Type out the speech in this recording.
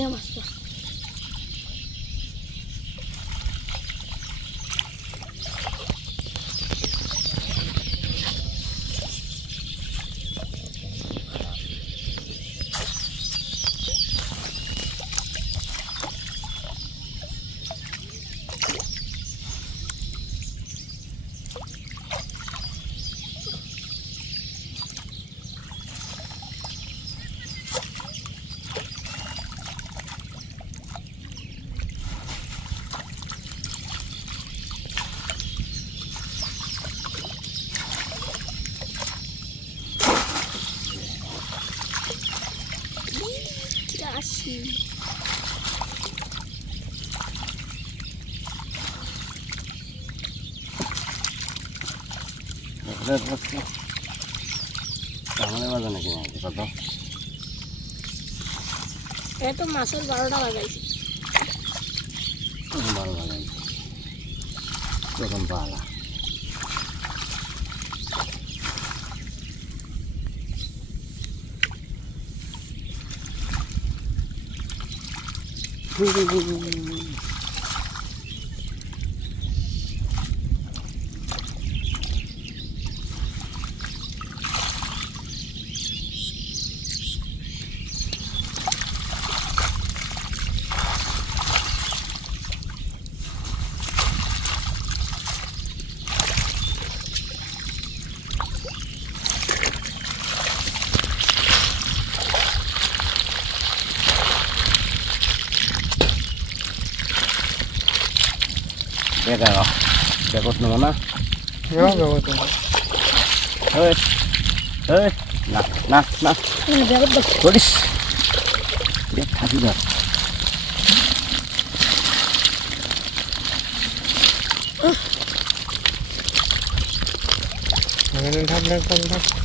ধুনীয়া মাছ পাইছোঁ। আসি এত মাছের 12টা লাগাইছি। 12 লাগাইছি তখন পালা Beka bekot na mana? Ya, bekot. Hei, hei, nah. Ini bekot bos. Tulis. Dia tadi dah. Jangan hendak.